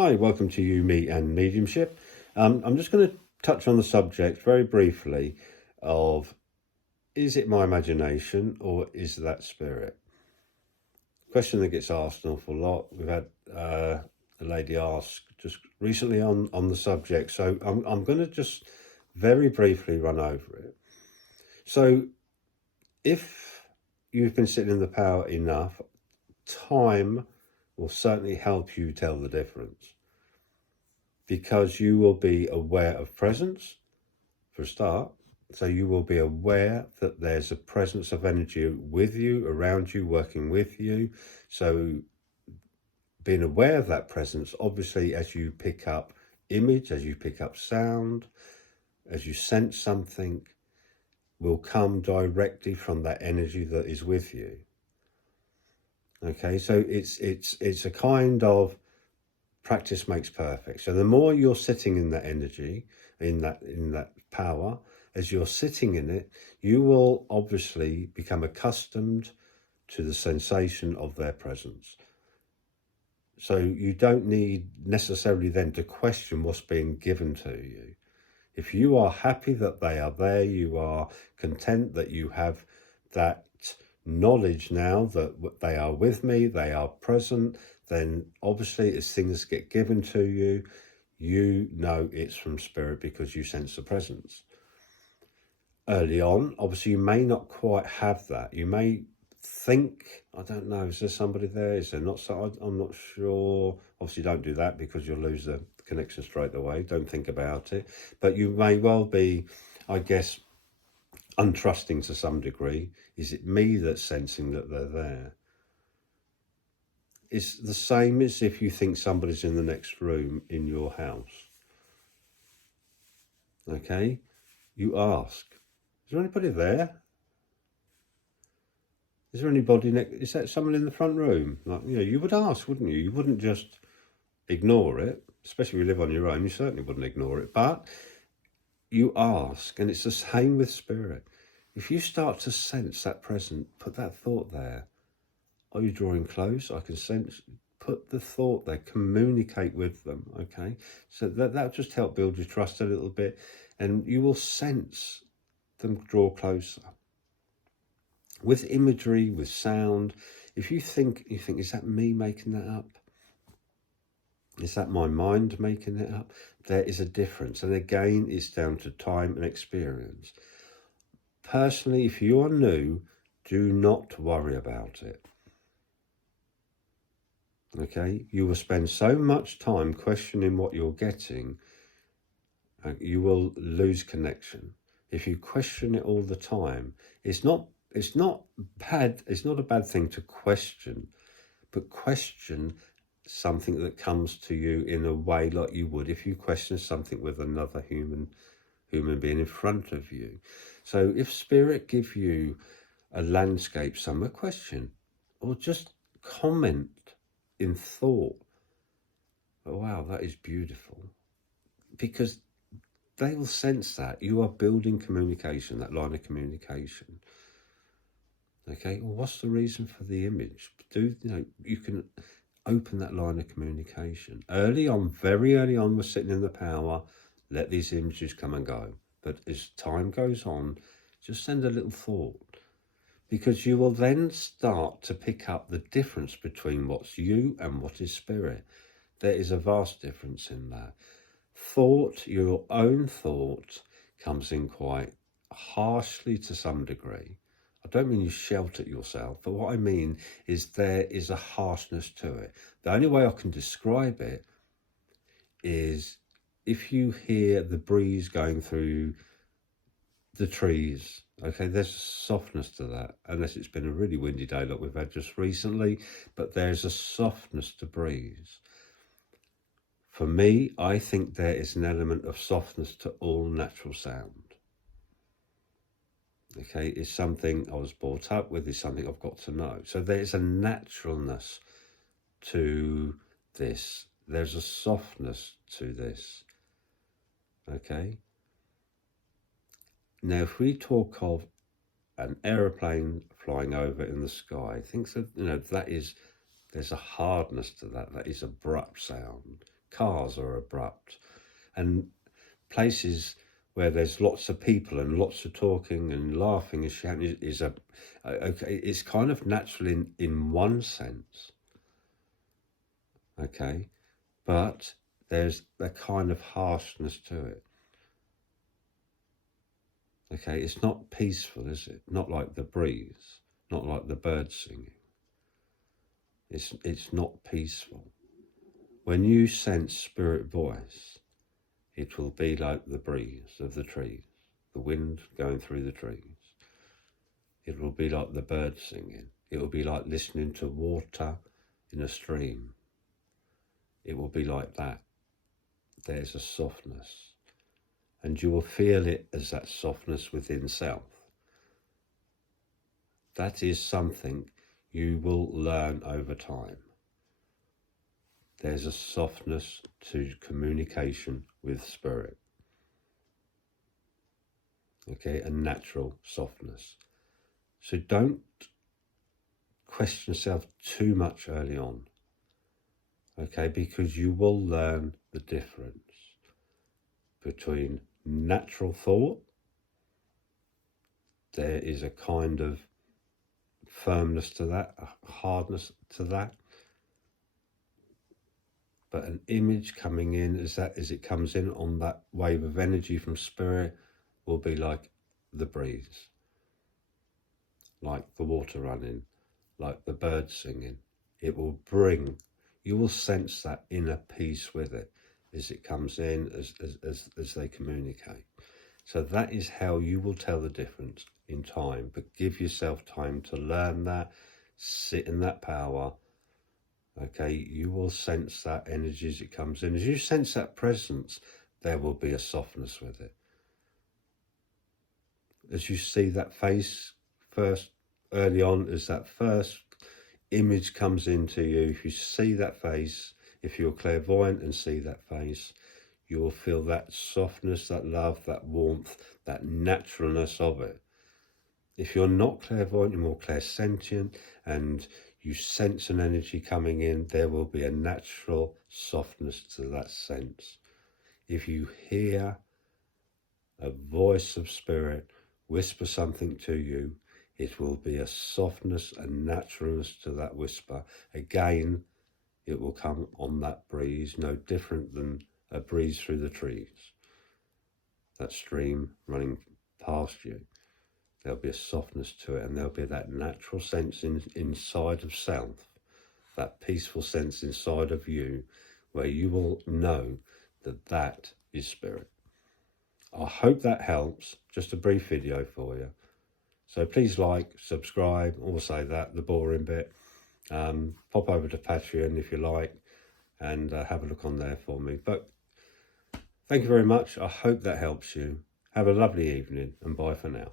Hi, welcome to You, Me and Mediumship. I'm just going to touch on the subject very briefly of, is it my imagination or is that spirit? Question that gets asked an awful lot. We've had a lady ask just recently on the subject, so I'm going to just very briefly run over it. So if you've been sitting in the power enough, time will certainly help you tell the difference, because you will be aware of presence for a start. So you will be aware that there's a presence of energy with you, around you, working with you. So being aware of that presence, obviously, as you pick up image, as you pick up sound, as you sense something, will come directly from that energy that is with you. Okay, so it's a kind of practice makes perfect. So the more you're sitting in that energy, in that power, as you're sitting in it, you will obviously become accustomed to the sensation of their presence. So you don't need necessarily then to question what's being given to you. If you are happy that they are there, you are content that you have that knowledge now that they are with me, they are present, then obviously as things get given to you, you know it's from spirit because you sense the presence. Early on, obviously you may not quite have that. You may think, I don't know, is there somebody there? Is there not? So I'm not sure. Obviously don't do that because you'll lose the connection straight away. Don't think about it. But you may well be, I guess, untrusting to some degree. Is it me that's sensing that they're there? It's the same as if you think somebody's in the next room in your house. Okay? You ask, is there anybody there? Is there anybody next? Is that someone in the front room? Like, you would ask, wouldn't you? You wouldn't just ignore it, especially if you live on your own. You certainly wouldn't ignore it, but you ask, and it's the same with spirit. If you start to sense that present, put that thought there. Are you drawing close? I can sense. Put the thought there. Communicate with them. Okay, so that'll just help build your trust a little bit, and you will sense them draw closer. With imagery, with sound, if you think, is that me making that up? Is that my mind making it up? There is a difference. And again, it's down to time and experience. Personally, if you are new, do not worry about it. Okay? You will spend so much time questioning what you're getting, you will lose connection. If you question it all the time, it's not bad. It's not a bad thing to question, but question something that comes to you in a way like you would if you question something with another human being in front of you. So if spirit give you a landscape somewhere, question, or just comment in thought, oh, wow, that is beautiful, because they will sense that you are building communication, that line of communication. Okay, well, what's the reason for the image? You can open that line of communication. Early on, very early on, we're sitting in the power, let these images come and go. But as time goes on, just send a little thought, because you will then start to pick up the difference between what's you and what is spirit. There is a vast difference in that. Thought, your own thought, comes in quite harshly to some degree. I don't mean you shout at yourself, but what I mean is there is a harshness to it. The only way I can describe it is if you hear the breeze going through the trees, okay, there's a softness to that, unless it's been a really windy day like we've had just recently, but there's a softness to breeze. For me, I think there is an element of softness to all natural sound. Okay, it's something I was brought up with, it's something I've got to know. So there's a naturalness to this. There's a softness to this. Okay. Now, if we talk of an aeroplane flying over in the sky, there's a hardness to that. That is abrupt sound. cars are abrupt, and places where there's lots of people and lots of talking and laughing and shouting is okay. It's kind of natural in one sense, okay, but there's a kind of harshness to it. Okay, it's not peaceful, is it? Not like the breeze, not like the birds singing. It's not peaceful. When you sense spirit voice, it will be like the breeze of the trees, the wind going through the trees. It will be like the birds singing. It will be like listening to water in a stream. It will be like that. There's a softness, and you will feel it as that softness within self. That is something you will learn over time. There's a softness to communication with spirit. Okay, a natural softness. So don't question yourself too much early on. Okay, because you will learn the difference between natural thought. There is a kind of firmness to that, a hardness to that. But an image coming in as it comes in on that wave of energy from spirit will be like the breeze, like the water running, like the birds singing. It will bring, you will sense that inner peace with it as it comes in, as they communicate. So that is how you will tell the difference in time. But give yourself time to learn that, sit in that power. Okay, you will sense that energy as it comes in. As you sense that presence, there will be a softness with it. As you see that face first, early on, as that first image comes into you, if you see that face, if you're clairvoyant and see that face, you will feel that softness, that love, that warmth, that naturalness of it. If you're not clairvoyant, you're more clairsentient, and you sense an energy coming in, there will be a natural softness to that sense. If you hear a voice of spirit whisper something to you, it will be a softness and naturalness to that whisper. Again, it will come on that breeze, no different than a breeze through the trees. That stream running past you. There'll be a softness to it, and there'll be that natural sense inside of self, that peaceful sense inside of you, where you will know that that is spirit. I hope that helps. Just a brief video for you. So please like, subscribe, also the boring bit. Pop over to Patreon if you like, and have a look on there for me. But thank you very much. I hope that helps you. Have a lovely evening, and bye for now.